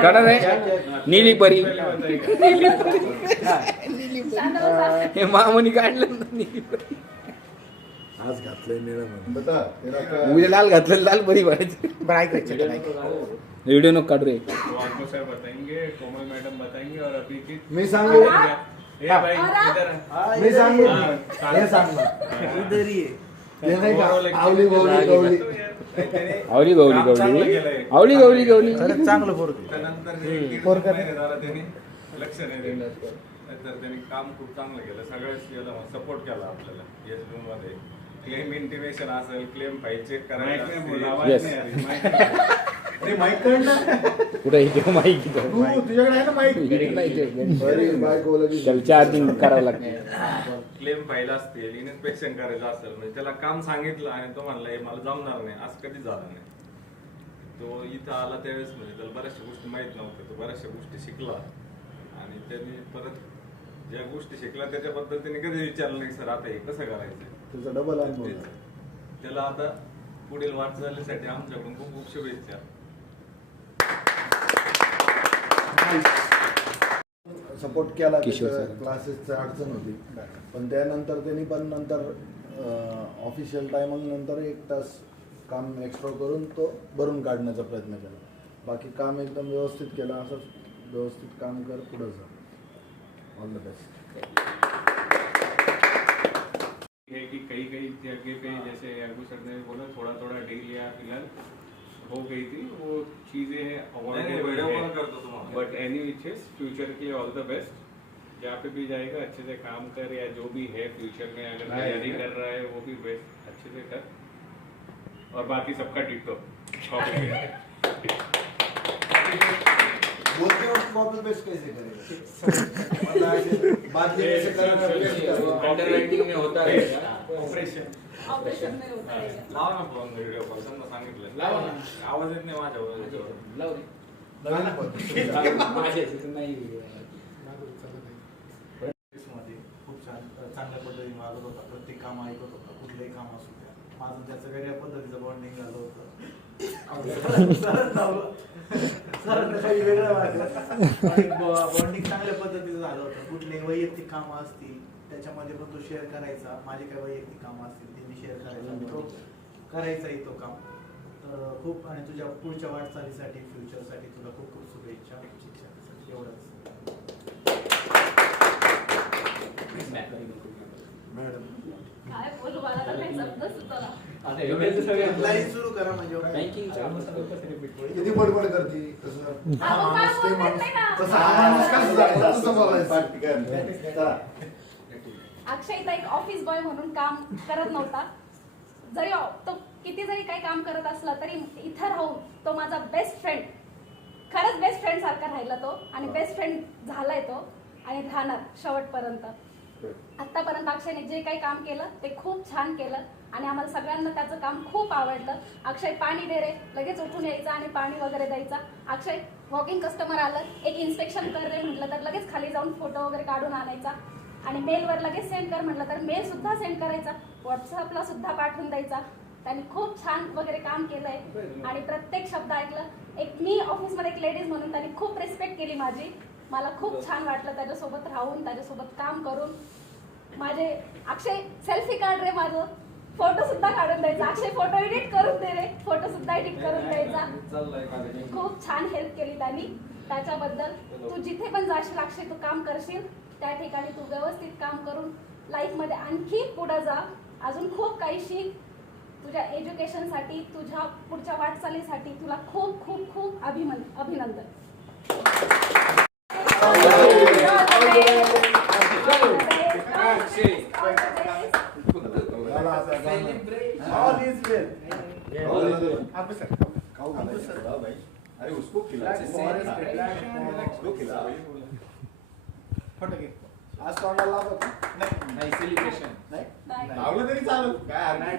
काढा नाही नीली परी हे मामनी काढलं ना नीली परी आज घातलंय निळं उद्या लाल घातलं लाल परी व्हायचं व्हिडिओ नको काढू रे आपको सर बताएंगे, कोमल मैडम बताएंगे और अभी की मी सांगू ए भाई इधर मी सांगू हाँ, हे सांग ना इधर ही है. ते नाही का आवली गवली गवली आवली गवली गवली आवली गवली गवली खरंच चांगलं पोरग आहे. त्यानंतर त्यांनी लक्ष नाही दिलं तर त्यांनी काम खूप चांगलं केलं सगळ्याच याला सपोर्ट केला आपल्याला एसबी मध्ये क्लेम इंटिमेशन असेल क्लेम फाईल चेक करायला Yes. ते माईक काढ ना कुठे इथे माहिती तू तुझ्याकडे आहे ना माईक बरी बाईक ओळखली चार्जिंग करावं लागतं क्लेम फाईल असतील इन्स्पेक्शन करायचं असेल म्हणजे त्याला काम सांगितलं आणि तो म्हणला "हे मला जमणार नाही असं कधी झालं नाही तो इथं आला त्यावेळेस म्हणजे त्याला बऱ्याचशा गोष्टी माहित नव्हत्या तो बऱ्याचशा गोष्टी शिकला आणि त्यांनी परत ज्या गोष्टी शिकला त्याच्याबद्दल त्यांनी कधी विचारलं नाही सर आता हे कसं करायचं तुझा डबल अनुभव त्याला आता पुढील वाटचालीसाठी आमच्याकडून खूप खूप शुभेच्छा सपोर्ट केला किशोर सर. क्लासेसची अडचण होती पण त्यानंतर त्यांनी पण नंतर ऑफिशियल टायमिंग नंतर 1 तास काम एक्स्ट्रा करून तो भरून काढण्याचा प्रयत्न केला बाकी काम एकदम व्यवस्थित केलं असं व्यवस्थित काम कर पुढे जा ऑल द बेस्ट है कि कई कई जगह पे जैसे अरबू सर ने बोला थोड़ा थोड़ा डील या फिलहाल हो गई थी वो चीजें avoidable but any which is future के लिए ऑल द बेस्ट जहाँ पे भी जाएगा अच्छे से काम कर या जो भी है फ्यूचर में अगर तैयारी कर रहा है वो भी बेस्ट अच्छे से कर और बाकी सबका टिकटॉक बोलते वक्त कॉपी पेस्ट कैसे करेगा बात कैसे करना अंडरराइटिंग में होता है ऑपरेशन ऑपरेशन में होता है लावा ना फोन व्हिडिओ कॉल त्यांना सांगितलं लावा ना आवाज येत नाही माझ्या लाव रे नवीन पद्धत माझ्या याच्यातून नाही मध्ये खूप छान चांगल्या पद्धतीने वागत होता प्रत्येक काम ऐकत होता कुठलंही काम असू द्या माझं त्याचं वेगळ्या पद्धतीचं बॉन्डिंग झालं होतं सरांना काही वेगळं वाटलं बॉन्डिंग चांगल्या पद्धतीचं झालं होतं कुठलेही वैयक्तिक कामं असतील त्याच्यामध्ये पण तो शेअर करायचा माझे काही वैयक्तिक कामं असतील त्यांनी शेअर करायचा तो करायचाही तो काम तर खूप आणि तुझ्या पुढच्या वाटचालीसाठी फ्युचरसाठी तुला खूप खूप शुभेच्छा शिक्षणासाठी एवढंच मॅडम काय बोलू मला तर काही शब्दच सुचला लाईन सुरू करा म्हणजे किती बडबड करते तसं अहो, काय बोलते ना? तसं हा माणूस कसं जायचा? तसं बोलायचं. चला. अक्षय तर एक ऑफिस बॉय म्हणून काम करत नव्हता जरी तो किती जरी काही काम करत असला तरी इथं राहून तो माझा बेस्ट फ्रेंड खरंच बेस्ट फ्रेंड सारखा राहिला तो आणि बेस्ट फ्रेंड झालाय तो आणि राहणार शेवटपर्यंत आतापर्यंत अक्षयने जे काही काम केलं ते खूप छान केलं आणि आम्हाला सगळ्यांना त्याचं काम खूप आवडलं अक्षय पाणी दे रे लगेच उठून यायचं आणि पाणी वगैरे द्यायचा अक्षय वॉकिंग कस्टमर आलं एक इन्स्पेक्शन कर रे म्हटलं तर लगेच खाली जाऊन फोटो वगैरे काढून आणायचा आणि मेलवर लगेच सेंड कर म्हटलं तर मेल सुद्धा सेंड करायचा व्हॉट्सअपला सुद्धा पाठवून द्यायचा त्यांनी खूप छान वगैरे काम केलंय आणि प्रत्येक शब्द ऐकलं एक मी ऑफिसमध्ये एक लेडीज म्हणून त्यांनी खूप रिस्पेक्ट केली माझी मला खूप छान वाटलं त्याच्यासोबत राहून त्याच्यासोबत काम करून माझे अक्षय सेल्फी काढ रे माझं फोटो सुद्धा काढून द्यायचा अक्षय फोटो एडिट करून दे रे फोटो सुद्धा एडिट करून द्यायचा खूप छान हेल्प केली त्यांनी त्याच्याबद्दल तू जिथे पण जाशील अक्षय तू काम करशील त्या ठिकाणी तू व्यवस्थित काम करून लाईफमध्ये आणखी पुढे जा अजून खूप काही शिक तुझ्या एज्युकेशनसाठी तुझ्या पुढच्या वाटचालीसाठी तुला खूप खूप खूप अभिनंदन All is well. अरे उसको आज तोंडाला लावत नाही सेलिब्रेशन नाही नाही लावलं तरी चालेल काय